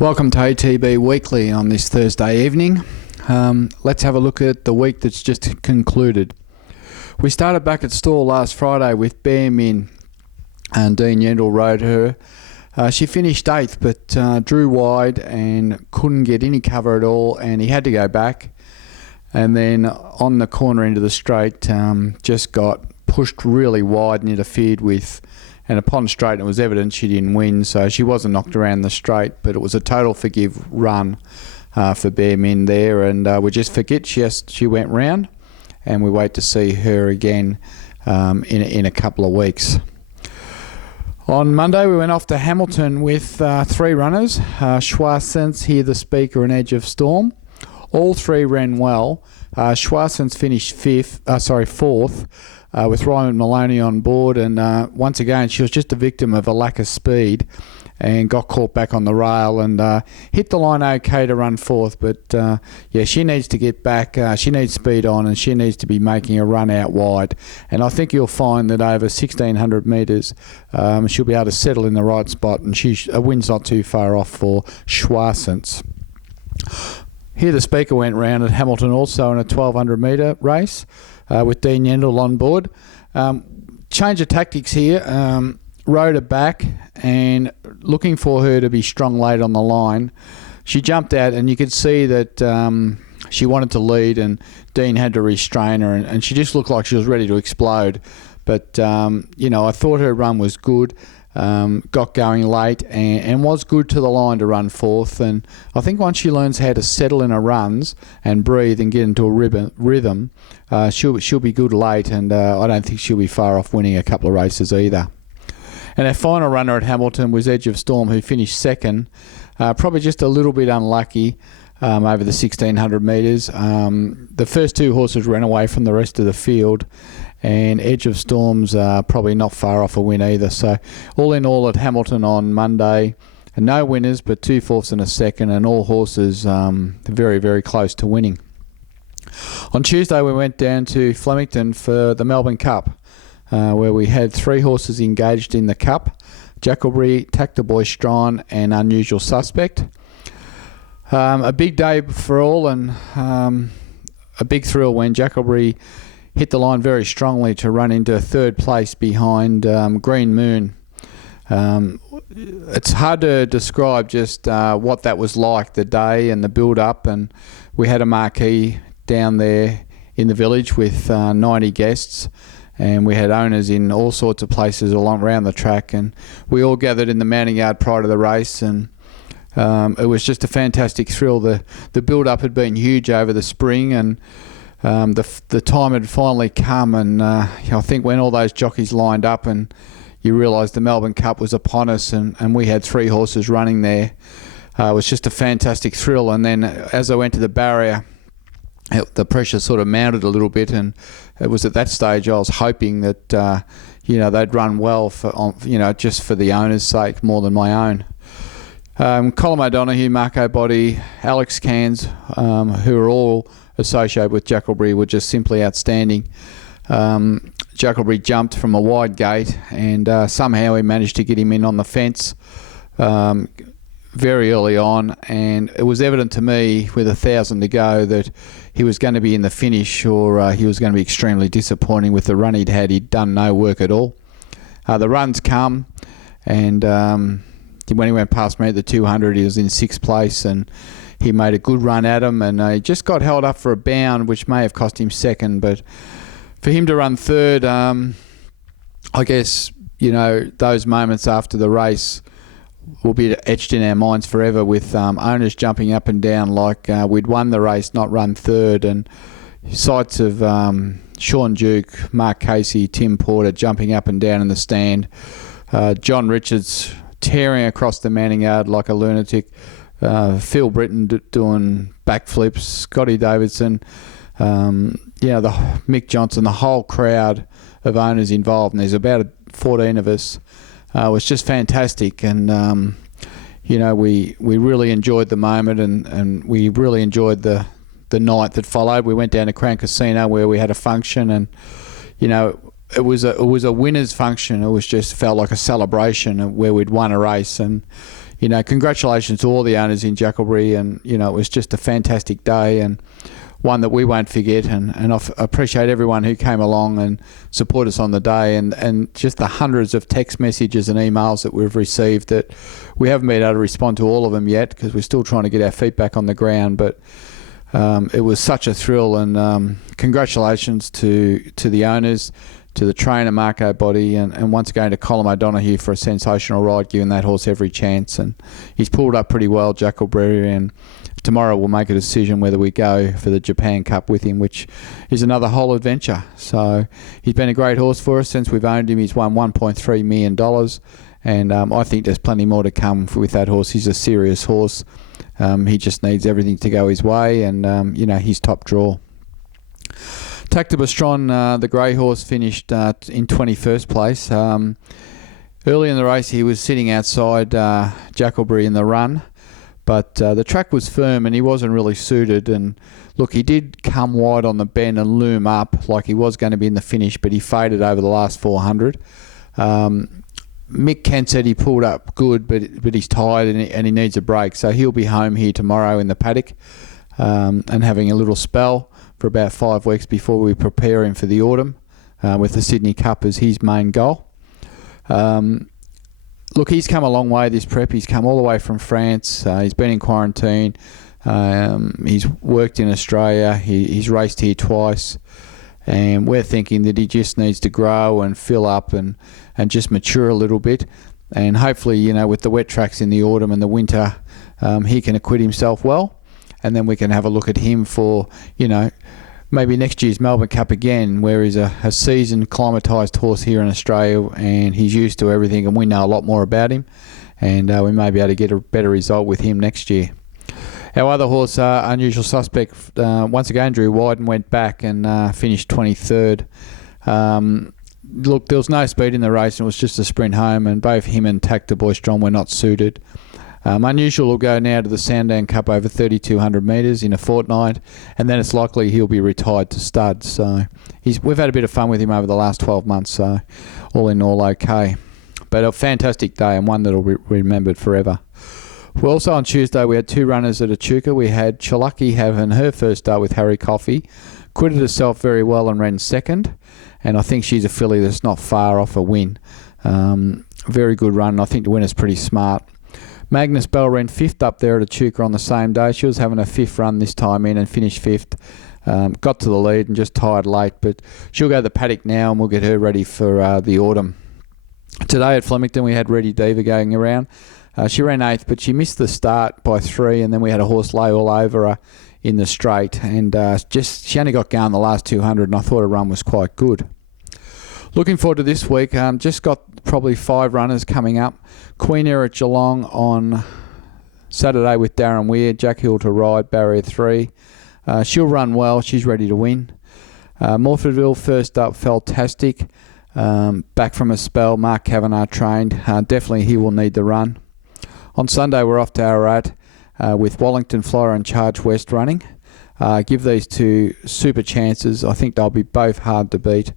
Welcome to ATB Weekly on this Thursday evening. Let's have a look at the week that's just concluded. We started back at Stawell last Friday with Bear Min, and Dean Yendall rode her. She finished 8th but drew wide and couldn't get any cover at all, and he had to go back. And then on the corner end of the straight, just got pushed really wide and interfered with. And upon straight, it was evident she didn't win, so she wasn't knocked around the straight, but it was a total forgive run for Bear Min there, and we just forget she went round, and we wait to see her again in a couple of weeks. On Monday, we went off to Hamilton with 3 runners, Schwarzens, Hear the Speaker and Edge of Storm. All 3 ran well. Schwarzens finished 4th. With Ryman Maloney on board, and once again she was just a victim of a lack of speed and got caught back on the rail and hit the line okay to run 4th, but she needs to get back. She needs speed on, and she needs to be making a run out wide, and I think you'll find that over 1600 metres she'll be able to settle in the right spot, and a win's not too far off for Schwarzens. Here the Speaker went round at Hamilton also in a 1200 metre race with Dean Yendall on board. Change of tactics here. Rode her back and looking for her to be strong late on the line. She jumped out, and you could see that she wanted to lead, and Dean had to restrain her, and she just looked like she was ready to explode. But, I thought her run was good. Got going late and was good to the line to run 4th, and I think once she learns how to settle in her runs and breathe and get into a rhythm, she'll be good late, and I don't think she'll be far off winning a couple of races either. And our final runner at Hamilton was Edge of Storm, who finished 2nd, probably just a little bit unlucky over the 1600 metres. The first 2 horses ran away from the rest of the field, and Edge of Storm's probably not far off a win either. So all in all at Hamilton on Monday, no winners but 2 fourths and a second, and all horses very, very close to winning. On Tuesday we went down to Flemington for the Melbourne Cup, where we had 3 horses engaged in the Cup: Jackalbury, Tactor Boy Strine and Unusual Suspect. A big day for all, and a big thrill when Jackalbury hit the line very strongly to run into 3rd place behind Green Moon. It's hard to describe just what that was like, the day and the build-up, and we had a marquee down there in the village with 90 guests, and we had owners in all sorts of places around the track, and we all gathered in the mounting yard prior to the race, and it was just a fantastic thrill. The build-up had been huge over the spring, and the time had finally come, and I think when all those jockeys lined up and you realised the Melbourne Cup was upon us, and we had 3 horses running there, it was just a fantastic thrill. And then as I went to the barrier, the pressure sort of mounted a little bit, and it was at that stage I was hoping that they'd run well just for the owner's sake more than my own. Colin O'Donoghue, Marco Botti, Alex Cairns, who are all associated with Jackalbury, were just simply outstanding. Jackalbury jumped from a wide gate, and somehow we managed to get him in on the fence very early on, and it was evident to me with 1,000 to go that he was going to be in the finish, or he was going to be extremely disappointing with the run he'd had. He'd done no work at all. The runs come, and when he went past me at the 200, he was in 6th place, and he made a good run at him, and he just got held up for a bound, which may have cost him 2nd. But for him to run 3rd, I guess, those moments after the race will be etched in our minds forever, with owners jumping up and down like we'd won the race, not run 3rd, and sights of Sean Duke, Mark Casey, Tim Porter jumping up and down in the stand, John Richards tearing across the manning yard like a lunatic, Phil Britton doing backflips, Scotty Davidson, the Mick Johnson, the whole crowd of owners involved, and there's about 14 of us. It was just fantastic, and we really enjoyed the moment, and we really enjoyed the night that followed. We went down to Crown Casino where we had a function, and it was a winners function. It was just felt like a celebration where we'd won a race, and congratulations to all the owners in Jackalbury, and it was just a fantastic day and one that we won't forget, and I appreciate everyone who came along and supported us on the day, and just the hundreds of text messages and emails that we've received. That we haven't been able to respond to all of them yet because we're still trying to get our feet back on the ground, but it was such a thrill, and congratulations to the owners, to the trainer Marco Botti, and once again to Colin O'Donoghue for a sensational ride, giving that horse every chance. And he's pulled up pretty well, Jackalbury, and tomorrow we'll make a decision whether we go for the Japan Cup with him, which is another whole adventure. So he's been a great horse for us since we've owned him. He's won $1.3 million, and I think there's plenty more to come with that horse. He's a serious horse. He just needs everything to go his way, and he's top draw. Tactibustron, the grey horse, finished in 21st place. Early in the race he was sitting outside Jackalbury in the run, but the track was firm and he wasn't really suited. And look, he did come wide on the bend and loom up like he was going to be in the finish, but he faded over the last 400. Mick Kent said he pulled up good, but he's tired and he needs a break. So he'll be home here tomorrow in the paddock and having a little spell for about 5 weeks before we prepare him for the autumn with the Sydney Cup as his main goal. Look, he's come a long way this prep. He's come all the way from France. He's been in quarantine. He's worked in Australia. He's raced here twice. And we're thinking that he just needs to grow and fill up and just mature a little bit. And hopefully, with the wet tracks in the autumn and the winter, he can acquit himself well. And then we can have a look at him for, maybe next year's Melbourne Cup again, where he's a seasoned, climatised horse here in Australia, and he's used to everything, and we know a lot more about him, and we may be able to get a better result with him next year. Our other horse, Unusual Suspect, once again drew wide and went back and finished 23rd. Look, there was no speed in the race, and it was just a sprint home, and both him and Tactibustron were not suited. Unusual will go now to the Sandown Cup over 3,200 metres in a fortnight, and then it's likely he'll be retired to stud. So we've had a bit of fun with him over the last 12 months, so all in all okay. But a fantastic day and one that'll be remembered forever. Well, also on Tuesday we had 2 runners at Echuca. We had Chalaki having her first start with Harry Coffey, quitted herself very well and ran second, and I think she's a filly that's not far off a win. Very good run, and I think the winner's pretty smart. Magnus Bell ran 5th up there at Echuca on the same day. She was having a 5th run this time in and finished 5th. Got to the lead and just tired late, but she'll go to the paddock now and we'll get her ready for the autumn. Today at Flemington we had Ready Diva going around. She ran 8th, but she missed the start by 3, and then we had a horse lay all over her in the straight, and she only got going the last 200, and I thought her run was quite good. Looking forward to this week. Just got probably 5 runners coming up. Queen Air at Geelong on Saturday with Darren Weir. Jack Hill to ride, barrier 3. She'll run well. She's ready to win. Morfordville first up, Fantastic. Back from a spell. Mark Kavanagh trained. Definitely he will need the run. On Sunday we're off to Ararat with Wallington Flyer and Charge West running. Give these 2 super chances. I think they'll be both hard to beat.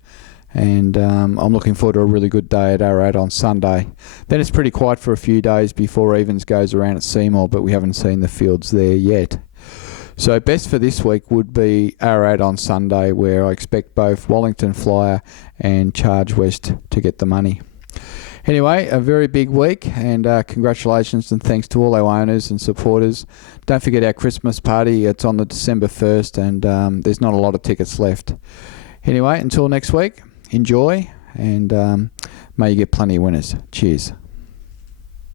And I'm looking forward to a really good day at Ararat on Sunday. Then it's pretty quiet for a few days before Evans goes around at Seymour, but we haven't seen the fields there yet. So best for this week would be Ararat on Sunday, where I expect both Wallington Flyer and Charge West to get the money. Anyway, a very big week, and congratulations and thanks to all our owners and supporters. Don't forget our Christmas party. It's on the December 1st, and there's not a lot of tickets left. Anyway, until next week, enjoy, and may you get plenty of winners. Cheers.